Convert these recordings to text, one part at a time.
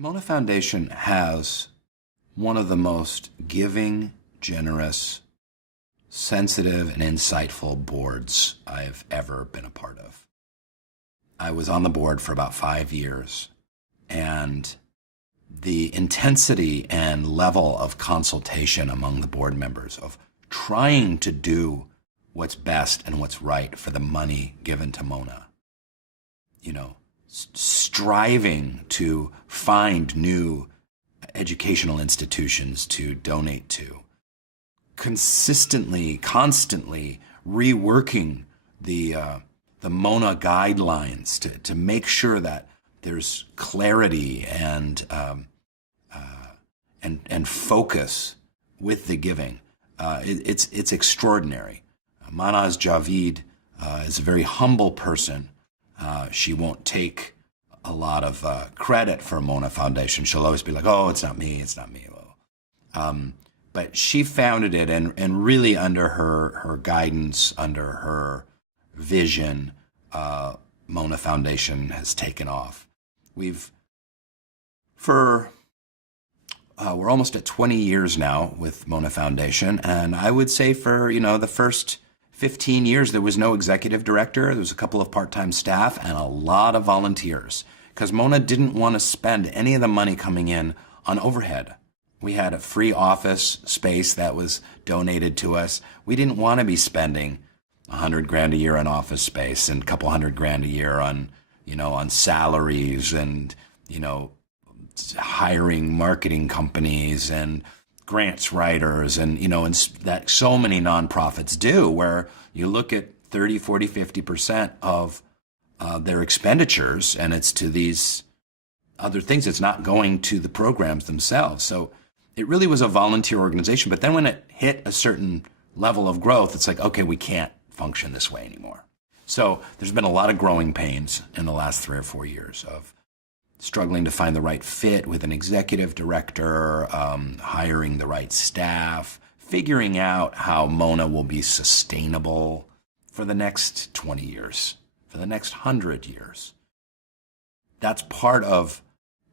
Mona Foundation has one of the most giving, generous, sensitive, and insightful boards I've ever been a part of. I was on the board for about 5 years, and the intensity and level of consultation among the board members of trying to do what's best and what's right for the money given to Mona, striving to find new educational institutions to donate to, constantly reworking the Mona guidelines to make sure that there's clarity and focus with the giving. It's extraordinary. Manaz Javid is a very humble person. She won't take a lot of credit for Mona Foundation. She'll always be like, "Oh, it's not me. But she founded it, and really under her guidance, under her vision, Mona Foundation has taken off. We're almost at 20 years now with Mona Foundation, and I would say for the first 15 years there was no executive director. There was a couple of part-time staff and a lot of volunteers, because Mona didn't want to spend any of the money coming in on overhead. We had a free office space that was donated to us. We didn't want to be spending $100,000 a year on office space and a couple $100,000 a year on salaries and hiring marketing companies and grants writers and that so many nonprofits do, where you look at 30, 40, 50% of their expenditures, and it's to these other things. It's not going to the programs themselves. So it really was a volunteer organization. But then when it hit a certain level of growth, it's like, okay, we can't function this way anymore. So there's been a lot of growing pains in the last 3 or 4 years of struggling to find the right fit with an executive director, hiring the right staff, figuring out how Mona will be sustainable for the next 20 years, for the next 100 years. That's part of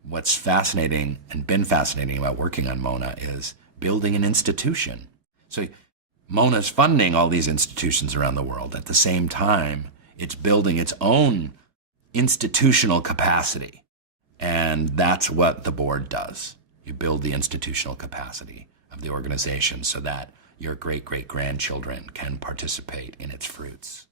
what's fascinating and been fascinating about working on Mona, is building an institution. So Mona's funding all these institutions around the world. At the same time, it's building its own institutional capacity. And that's what the board does. You build the institutional capacity of the organization so that your great-great-grandchildren can participate in its fruits.